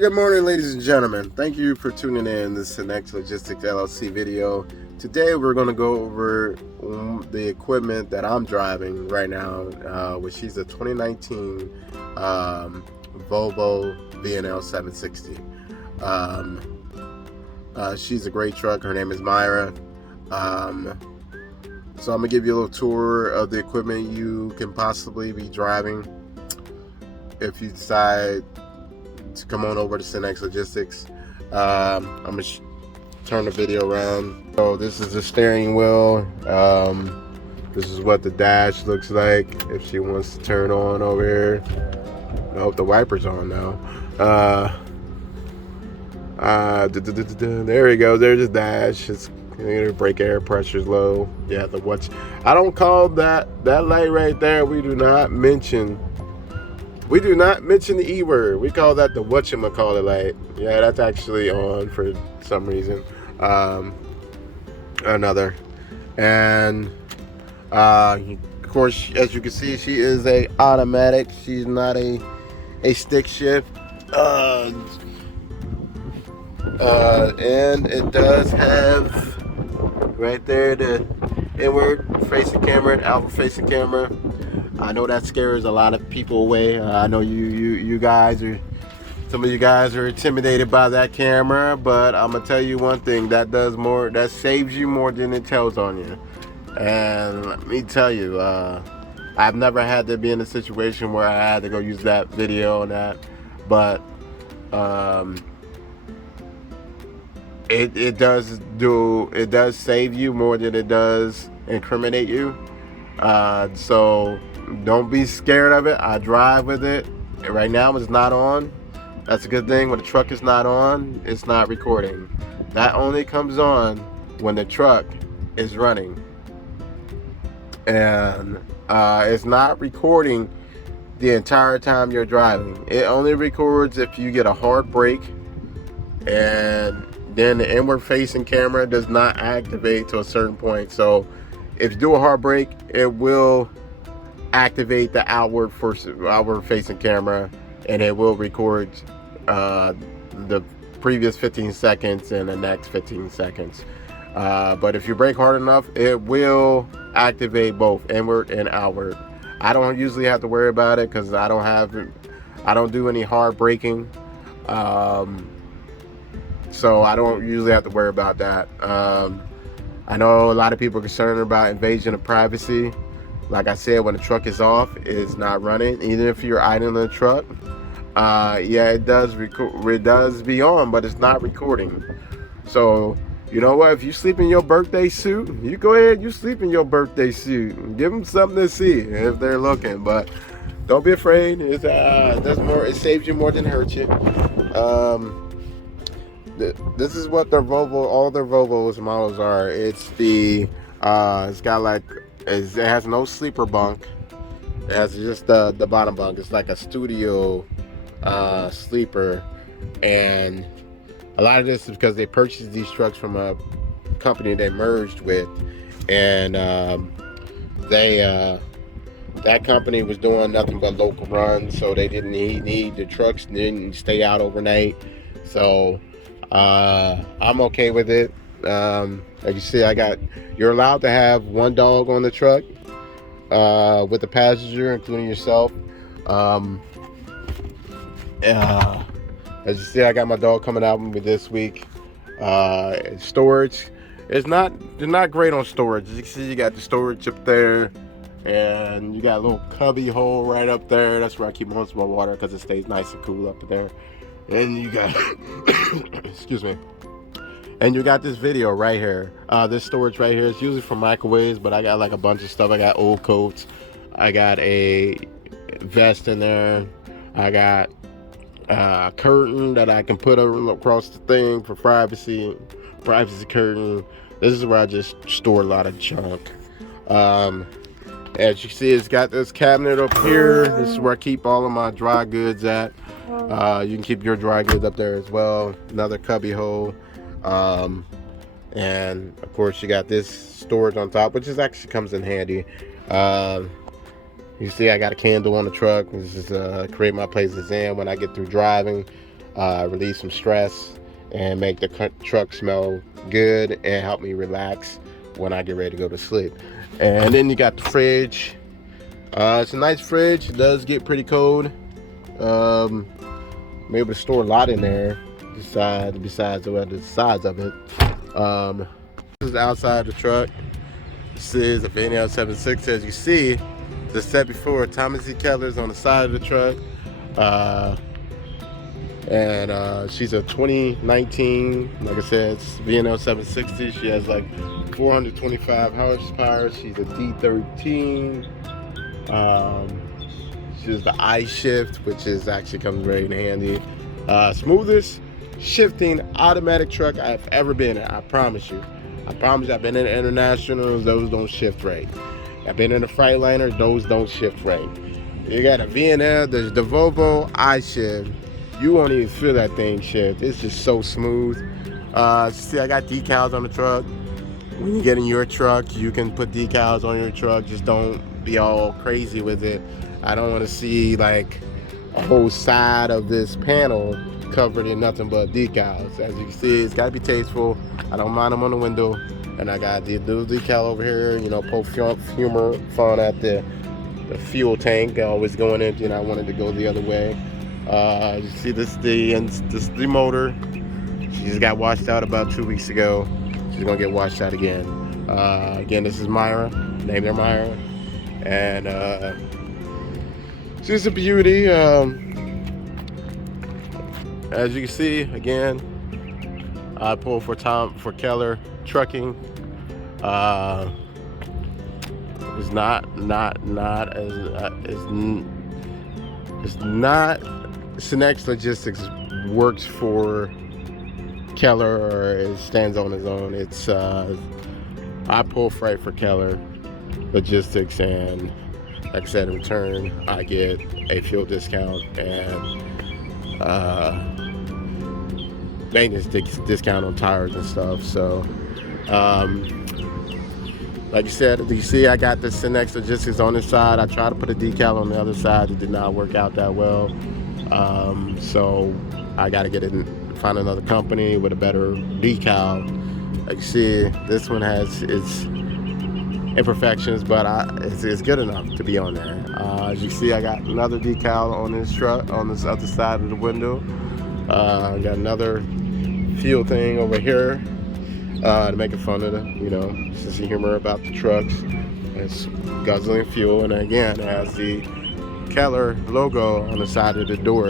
Good morning, ladies and gentlemen. Thank you for tuning in. This is the next Logistics LLC video. Today we're going to go over the equipment that I'm driving right now, which is a 2019 Volvo VNL 760. She's a great truck. Her name is Myra. So I'm going to give you a little tour of the equipment you can possibly be driving if you decide to come on over to Synex Logistics. I'm gonna turn the video around. So this is the steering wheel. This is what the dash looks like if she wants to turn on over here. I hope the wiper's on now. There we go. There's the dash. It's brake air pressure's low. Yeah, the watch. I don't call that light right there. We do not mention the E word. We call that the whatchamacallit light. Yeah, that's actually on for some reason. Another. And of course, as you can see, she is a automatic. She's not a stick shift. And it does have right there the inward facing camera and outward facing camera. I know that scares a lot of people away. I know you guys are, some of you guys are intimidated by that camera, but I'm gonna tell you one thing, that saves you more than it tells on you. And let me tell you, I've never had to be in a situation where I had to go use that video and that, but it does save you more than it does incriminate you. So don't be scared of it. I drive with it. Right now it's not on. That's a good thing. When the truck is not on, it's not recording. That only comes on when the truck is running. And it's not recording the entire time you're driving. It only records if you get a hard brake, and then the inward facing camera does not activate to a certain point. So if you do a hard brake, it will activate the outward facing camera, and it will record the previous 15 seconds and the next 15 seconds. But if you brake hard enough, it will activate both inward and outward. I don't usually have to worry about it because I don't do any hard braking. So I don't usually have to worry about that. I know a lot of people are concerned about invasion of privacy. Like I said, when the truck is off, it's not running. Even if you're idling the truck, yeah, it does be on, but it's not recording. So you know what? If you sleep in your birthday suit, you go ahead. You sleep in your birthday suit. Give them something to see if they're looking. But don't be afraid. It does more. It saves you more than hurts you. This is what all their Volvo's models are. It's it's got it has no sleeper bunk. It has just the bottom bunk. It's like a studio sleeper, and a lot of this is because they purchased these trucks from a company they merged with, and that company was doing nothing but local runs, so they didn't need the trucks didn't stay out overnight. So I'm okay with it. Like you see, you're allowed to have one dog on the truck with the passenger, including yourself. As you see, I got my dog coming out with me this week. Storage, they're not great on storage. As you can see, you got the storage up there, and you got a little cubby hole right up there. That's where I keep most of my water because it stays nice and cool up there. And you got excuse me, and you got this video right here, this storage right here. It's usually for microwaves, but I got like a bunch of stuff. I got old coats, I got a vest in there, I got a curtain that I can put across the thing for privacy curtain. This is where I just store a lot of junk. As you see, it's got this cabinet up here. This is where I keep all of my dry goods at. You can keep your dry goods up there as well. Another cubby hole. And of course you got this storage on top, which actually comes in handy. You see I got a candle on the truck. This is create my places in when I get through driving. relieve some stress, and make the truck smell good and help me relax when I get ready to go to sleep. And then you got the fridge. It's a nice fridge. It does get pretty cold. I'm able to store a lot in there besides the other sides of it. This is the outside of the truck. This is a VNL 76. As you see, as I said before, Thomas E. Keller's on the side of the truck. And she's a 2019, like I said, it's VNL 760. She has like 425 horsepower. She's a D13. She's the I shift, which is actually comes very in handy. Smoothest shifting automatic truck I've ever been in. I promise you. I've been in internationals, those don't shift right. I've been in a Freightliner, those don't shift right. You got a VNL, there's the Volvo I shift. You won't even feel that thing shift. It's just so smooth. See, I got decals on the truck. When you get in your truck, you can put decals on your truck. Just don't be all crazy with it. I don't want to see like a whole side of this panel covered in nothing but decals. As you can see, it's got to be tasteful. I don't mind them on the window. And I got the decal over here, you know, poke fun at the fuel tank. Always going empty, and I wanted to go the other way. You see this the motor. She just got washed out about 2 weeks ago. She's gonna get washed out again. Again, this is Myra. Named her Myra, and she's a beauty. As you can see, again, I pull for Keller Trucking. It's not Synex Logistics works for Keller or it stands on its own. It's I pull freight for Keller Logistics, and like I said, in return I get a fuel discount and maintenance discount on tires and stuff. So like you said, you see I got the Synex Logistics on this side. I tried to put a decal on the other side. It did not work out that well. So I got to find another company with a better decal. Like you see, this one has its imperfections, but it's good enough to be on there. As you see, I got another decal on this truck on this other side of the window. I got another fuel thing over here to make fun of the, you know, sense of humor about the trucks. It's guzzling fuel, and again, it has the Keller logo on the side of the door.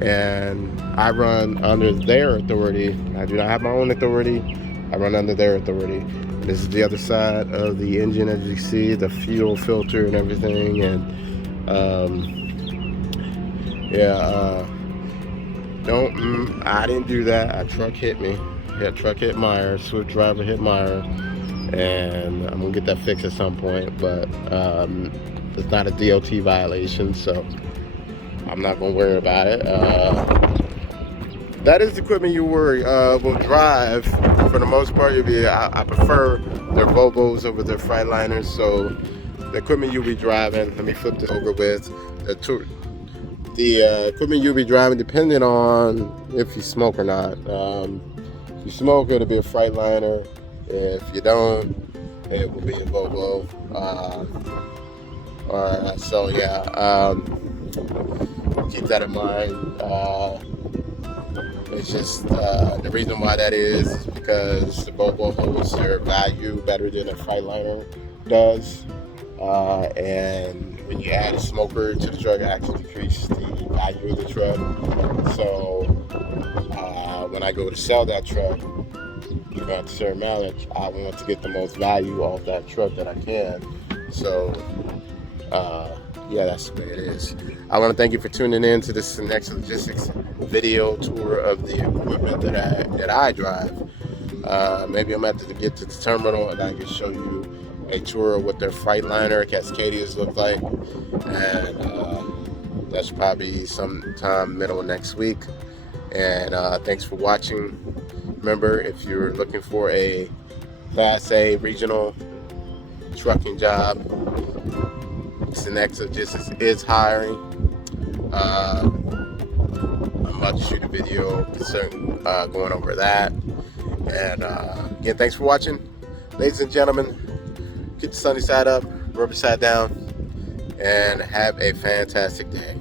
And I run under their authority. I do not have my own authority. I run under their authority. This is the other side of the engine, as you see, the fuel filter and everything. And I didn't do that. A truck hit me. Yeah, truck hit Meyer. Swift driver hit Meyer, and I'm gonna get that fixed at some point. But it's not a DOT violation, so I'm not gonna worry about it. That is the equipment you will drive. For the most part, I prefer their Volvos over their Freightliners. So the equipment you'll be driving, let me flip this over with the equipment you'll be driving, depending on if you smoke or not. If you smoke, it'll be a Freightliner. If you don't, it will be a Volvo. So yeah, keep that in mind. It's just the reason why that is because the Volvo holds their value better than a Freightliner does. And when you add a smoker to the truck, it actually decreases the value of the truck. So when I go to sell that truck, even at a certain amount, I want to get the most value off that truck that I can. So yeah, that's the way it is. I want to thank you for tuning in to this Synex Logistics video tour of the equipment that I drive. Maybe I'm going to get to the terminal and I can show you a tour of what their Freightliner Cascadias look like, and that's probably sometime middle of next week. And thanks for watching. Remember, if you're looking for a Class A regional trucking job, Synex Logistics is hiring. I'm about to shoot a a video concerning going over that. And again, thanks for watching, ladies and gentlemen. Get the sunny side up, rubber side down, and have a fantastic day.